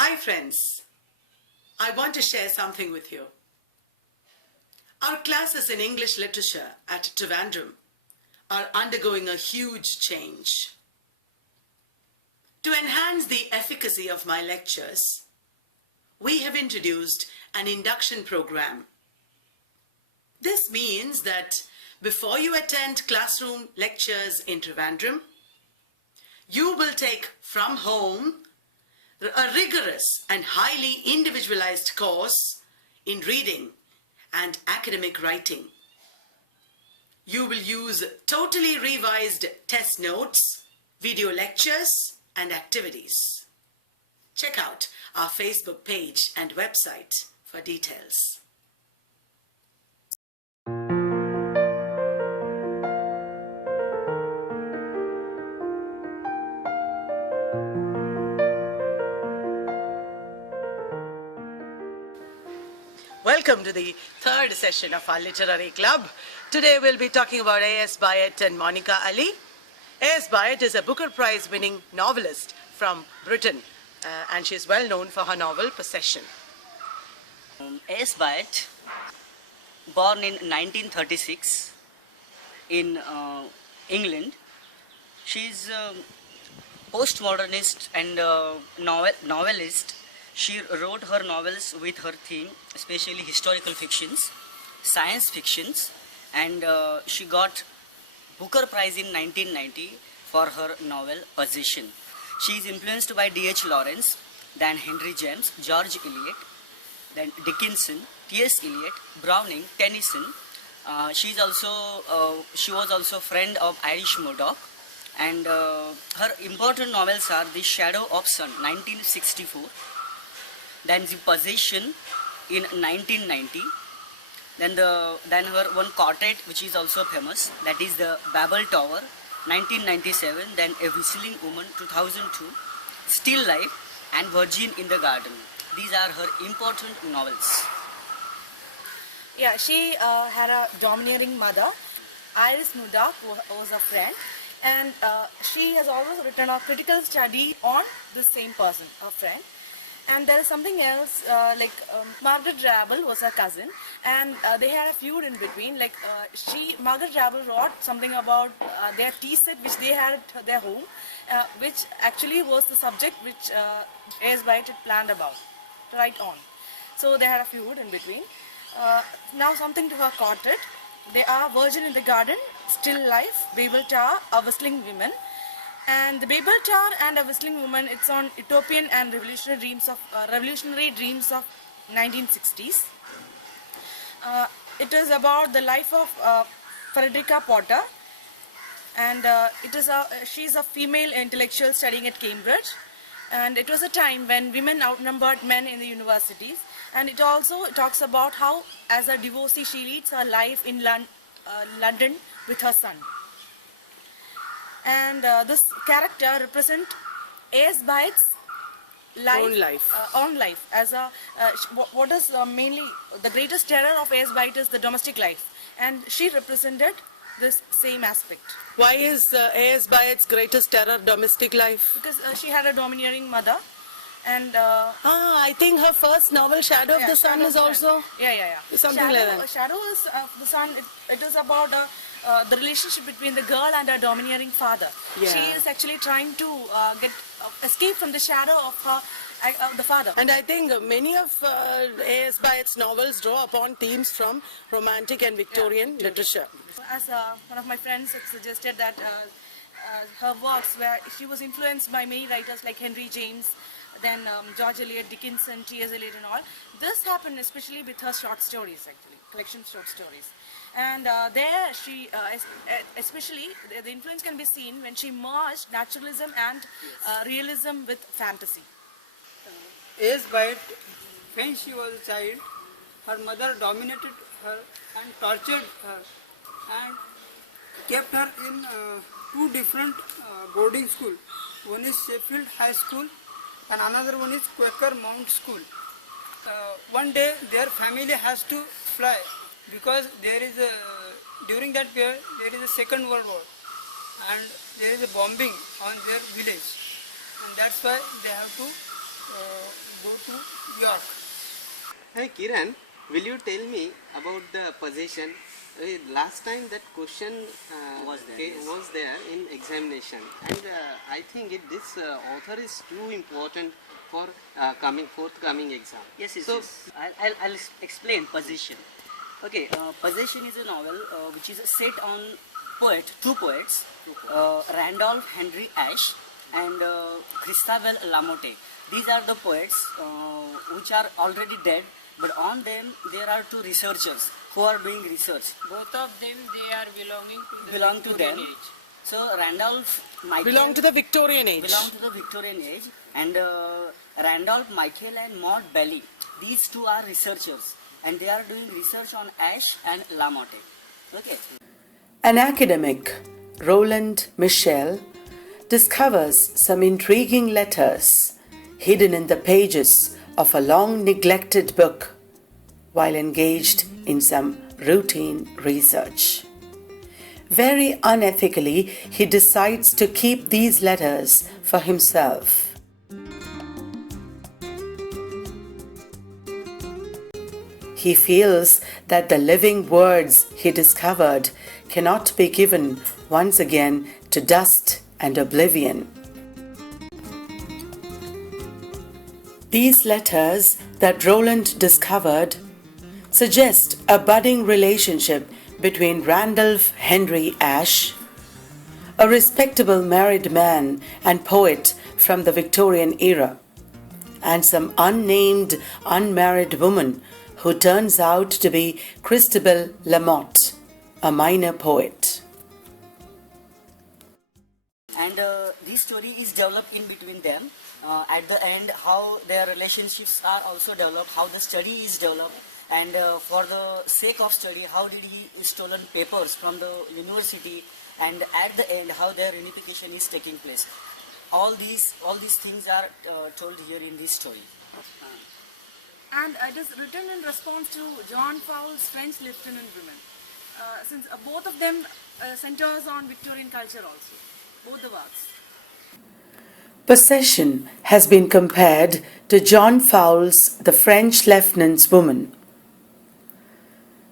Hi friends, I want to share something with you. Our classes in English literature at Trivandrum are undergoing a huge change. To enhance the efficacy of my lectures, we have introduced an induction program. This means that before you attend classroom lectures in Trivandrum, you will take from home a rigorous and highly individualized course in reading and academic writing. You will use totally revised test notes, video lectures, and activities. Check out our Facebook page and website for details. Welcome to the third session of our literary club. Today we'll be talking about AS Byatt and Monica Ali. AS Byatt is a Booker Prize winning novelist from Britain and she is well known for her novel Possession. AS Byatt, born in 1936 in England. She's a postmodernist and novelist. She wrote her novels with her theme, especially historical fictions, science fictions, and she got Booker Prize in 1990 for her novel Possession. She is influenced by D.H. Lawrence, then Henry James, George Eliot, then Dickinson, T.S. Eliot, Browning, Tennyson. She was also friend of Irish Murdoch, and her important novels are The Shadow of Sun, 1964. Then The Possession in 1990. Then her one quartet, which is also famous, that is the Babel Tower, 1997. Then A Whistling Woman, 2002. Still Life and Virgin in the Garden. These are her important novels. Yeah, she had a domineering mother. Iris Murdoch was a friend, and she has always written a critical study on the same person, a friend. And there is something else, Margaret Drabble was her cousin, and they had a feud in between. Margaret Drabble wrote something about their tea set which they had at their home, which actually was the subject which A.S. Byatt had planned about to write on. So they had a feud in between. Now something to her quartet. They are Virgin in the Garden, Still Life, Babel Tower, A Whistling Woman. And the Babel Tower and A Whistling Woman, it's on utopian and revolutionary dreams of 1960s. It is about the life of Frederica Potter, and she's a female intellectual studying at Cambridge. And it was a time when women outnumbered men in the universities. And it also talks about how, as a divorcee, she leads her life in London with her son. And this character represents A.S. Byatt's own life. As a what is mainly the greatest terror of A.S. Byatt is the domestic life, and she represented this same aspect. Why is A.S. Byatt's greatest terror domestic life? Because she had a domineering mother, and I think her first novel, Shadow of the Sun, is also something like that. Shadow of the Sun. It is about the relationship between the girl and her domineering father. Yeah. She is actually trying to escape from the shadow of the father. And I think many of A.S. Byatt's novels draw upon themes from romantic and Victorian literature. As one of my friends had suggested that her works, where she was influenced by many writers like Henry James, then George Eliot, Dickinson, T.S. Eliot and all. This happened especially with her short stories, actually, collection of short stories. And there she, especially, the influence can be seen when she merged naturalism and realism with fantasy. A.S. Byatt, when she was a child, her mother dominated her and tortured her and kept her in two different boarding schools. One is Sheffield High School and another one is Quaker Mount School. One day their family has to fly because during that period there is a Second World War and there is a bombing on their village, and that's why they have to York. Hi Kiran, will you tell me about the possession? Last time that question was there in examination, and I think this author is too important for forthcoming exam. Yes, yes, So, yes. I'll explain Possession. Okay, Possession is a novel which is set on two poets, Randolph Henry Ashe and Christabel Lamotte. These are the poets which are already dead, but on them there are two researchers who are doing research. Both of them, they are belonging to the Belong to Victorian them. age. So Randolph Michael Belong to the Victorian age. belong to the Victorian age, and Randolph Michael and Maud Bailey. These two are researchers, and they are doing research on Ashe and Lamotte. Okay. An academic, Roland Michel, discovers some intriguing letters hidden in the pages of a long neglected book while engaged in some routine research. Very unethically, he decides to keep these letters for himself. He feels that the living words he discovered cannot be given once again to dust and oblivion. These letters that Roland discovered suggest a budding relationship between Randolph Henry Ashe, a respectable married man and poet from the Victorian era, and some unnamed unmarried woman who turns out to be Christabel Lamotte, a minor poet. And this story is developed in between them. At the end, how their relationships are also developed, how the study is developed, and for the sake of study, how did he stolen papers from the university, and at the end, how their unification is taking place. All these things are told here in this story. And it is written in response to John Fowle's French Lieutenant Women. Since both of them centers on Victorian culture also, both the works. Possession has been compared to John Fowle's The French Lieutenant's Woman.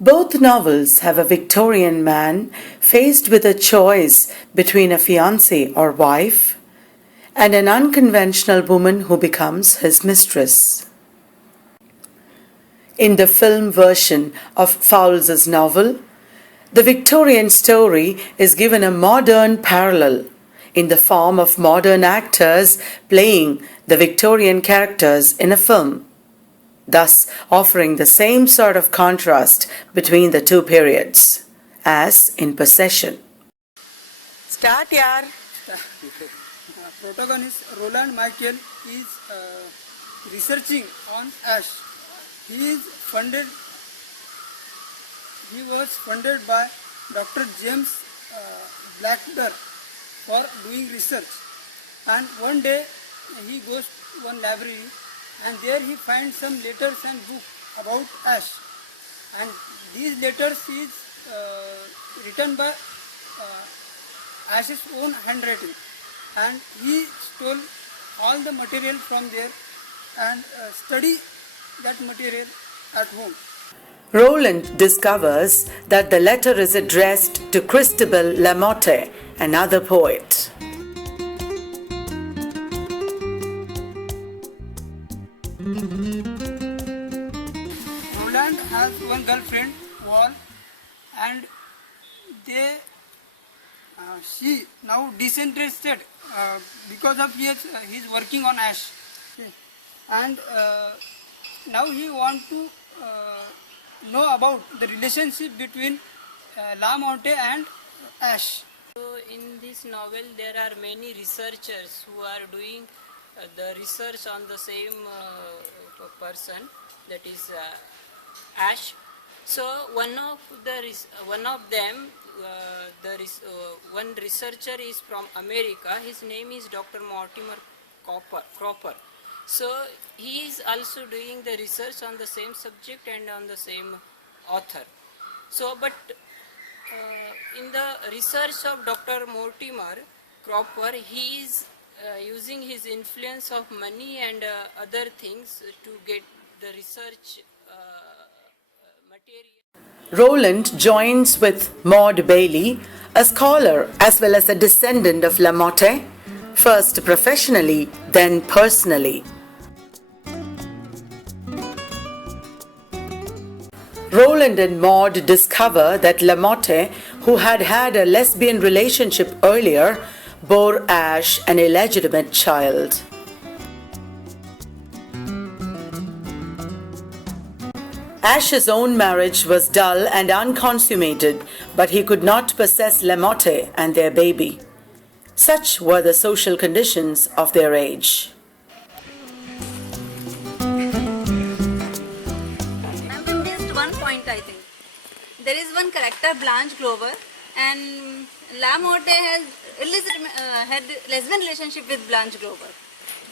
Both novels have a Victorian man faced with a choice between a fiancée or wife and an unconventional woman who becomes his mistress. In the film version of Fowles's novel, the Victorian story is given a modern parallel in the form of modern actors playing the Victorian characters in a film, thus offering the same sort of contrast between the two periods, as in Possession. Start, yaar. Protagonist Roland Michael is researching on Ash. He was funded by Dr. James Blackburn for doing research, and one day he goes to one library and there he finds some letters and books about Ash, and these letters is written by Ash's own handwriting, and he stole all the material from there and study that material at home. Roland discovers that the letter is addressed to Christabel Lamotte, another poet. Roland has one girlfriend, Wall, and she now disinterested because of he's working on Ash. Okay. And now he want to know about the relationship between Lamotte and Ash. So in this novel, there are many researchers who are doing the research on the same person, that is Ash. So one of them, one researcher is from America. His name is Dr. Mortimer Cropper. So he is also doing the research on the same subject and on the same author. So, but in the research of Dr. Mortimer Cropper, he is using his influence of money and other things to get the research material. Roland joins with Maud Bailey, a scholar as well as a descendant of Lamotte, first professionally, then personally. Roland and Maud discover that Lamotte, who had had a lesbian relationship earlier, bore Ash an illegitimate child. Ash's own marriage was dull and unconsummated, but he could not possess Lamotte and their baby. Such were the social conditions of their age. I missed one point, I think. There is one character, Blanche Glover, and Lamotte has had lesbian relationship with Blanche Glover.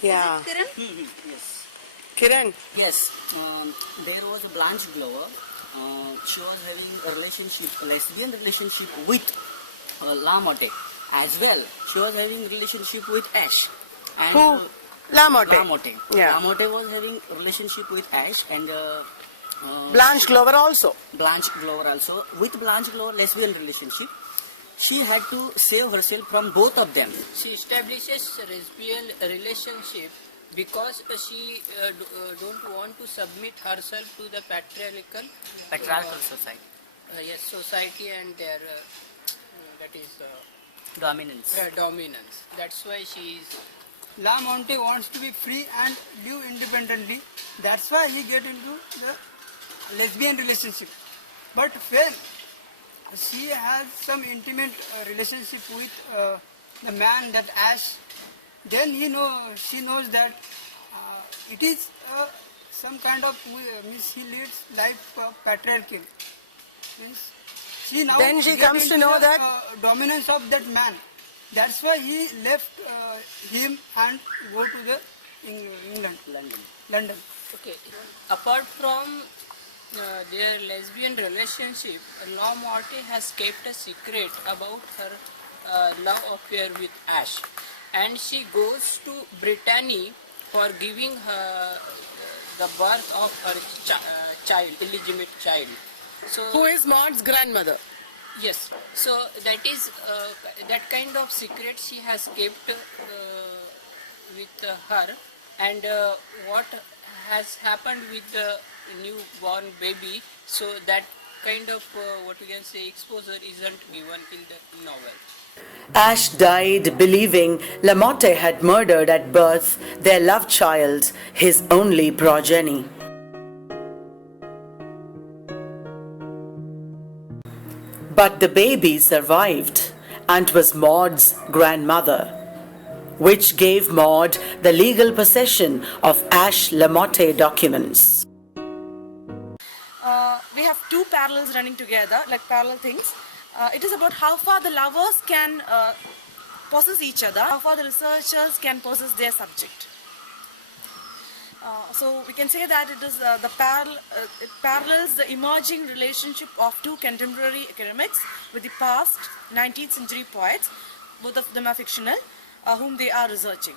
Yeah. Is it Kiran? Yes. Kiran. Yes, there was a Blanche Glover. She was having a lesbian relationship with Lamotte as well. She was having a relationship with Ash. And, Who? Lamotte. Lamotte. Yeah. Lamotte was having a relationship with Ash and Blanche Glover also. Blanche Glover also. With Blanche Glover lesbian relationship, she had to save herself from both of them. She establishes a lesbian relationship because she don't want to submit herself to the patriarchal society. yes, society and their that is Dominance. dominance. That's why she is. Lamonte wants to be free and live independently. That's why he get into the lesbian relationship. But when she has some intimate relationship with the man, that Ash, then she knows that it is some kind of means he leads life patriarchal. Means she now Then she get comes to into know the, that dominance of that man. That's why he left him and go to the London. Okay. Apart from their lesbian relationship, Lamotte has kept a secret about her love affair with Ash, and she goes to Brittany for giving her the birth of her illegitimate child. So who is Maud's grandmother. yes, so that is that kind of secret she has kept with her, and what has happened with the newborn baby, so that kind of what you can say exposure isn't given in the novel. Ash died believing Lamotte had murdered at birth their love child, his only progeny. But the baby survived and was Maud's grandmother, which gave Maud the legal possession of Ash Lamotte documents. We have two parallels running together, like parallel things. It is about how far the lovers can possess each other, how far the researchers can possess their subject. So we can say that it is it parallels the emerging relationship of two contemporary academics with the past 19th century poets, both of them are fictional, whom they are researching.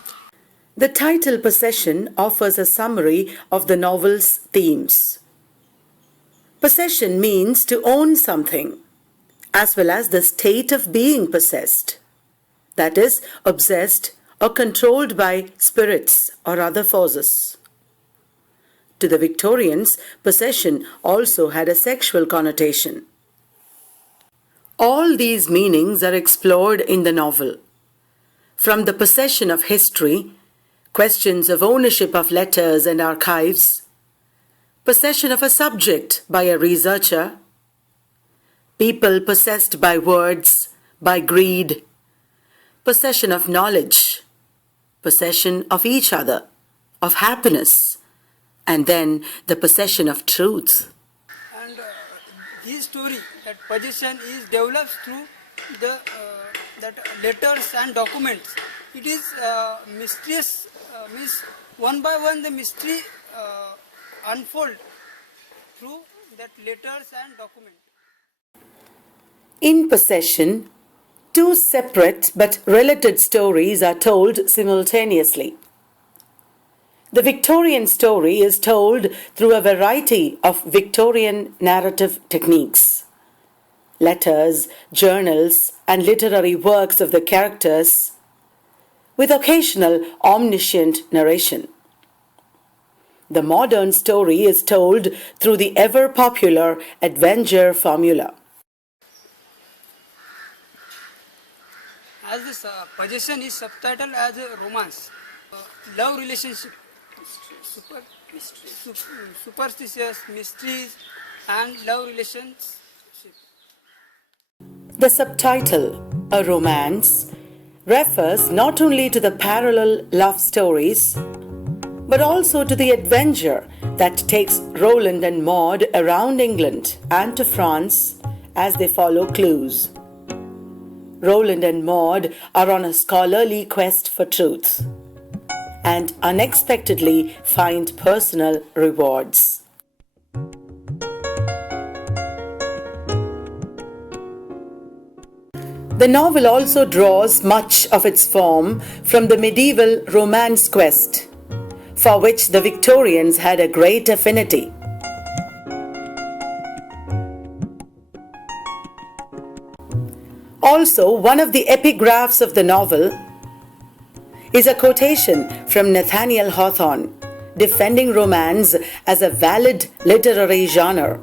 The title Possession offers a summary of the novel's themes. Possession means to own something, as well as the state of being possessed, that is, obsessed or controlled by spirits or other forces. To the Victorians, possession also had a sexual connotation. All these meanings are explored in the novel. From the possession of history, questions of ownership of letters and archives, possession of a subject by a researcher, people possessed by words, by greed, possession of knowledge, possession of each other, of happiness, and then the possession of truth. And this story, that possession, is developed through the that letters and documents. It is mysterious, means one by one the mystery unfold through that letters and document. In Possession, Two separate but related stories are told simultaneously. The Victorian story is told through a variety of Victorian narrative techniques. Letters, journals, and literary works of the characters, with occasional omniscient narration. The modern story is told through the ever-popular adventure formula. As this possession is subtitled as a romance, love relationship, superstitious mysteries, and love relationship. The subtitle, A Romance, refers not only to the parallel love stories, but also to the adventure that takes Roland and Maud around England and to France as they follow clues. Roland and Maud are on a scholarly quest for truth and unexpectedly find personal rewards. The novel also draws much of its form from the medieval romance quest, for which the Victorians had a great affinity. Also, one of the epigraphs of the novel is a quotation from Nathaniel Hawthorne, defending romance as a valid literary genre,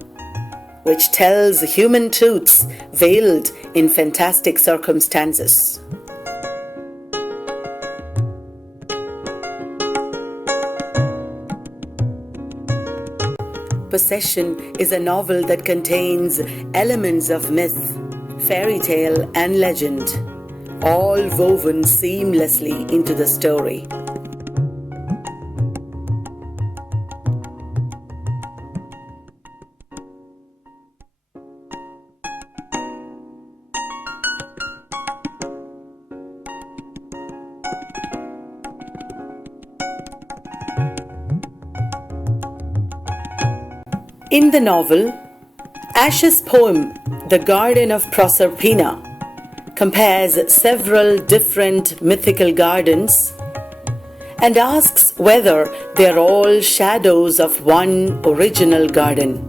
which tells human truths veiled in fantastic circumstances. Possession is a novel that contains elements of myth, fairy tale, and legend, all woven seamlessly into the story. In the novel, Ash's poem, The Garden of Proserpina, compares several different mythical gardens and asks whether they are all shadows of one original garden.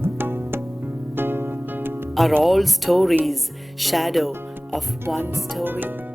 Are all stories shadow of one story?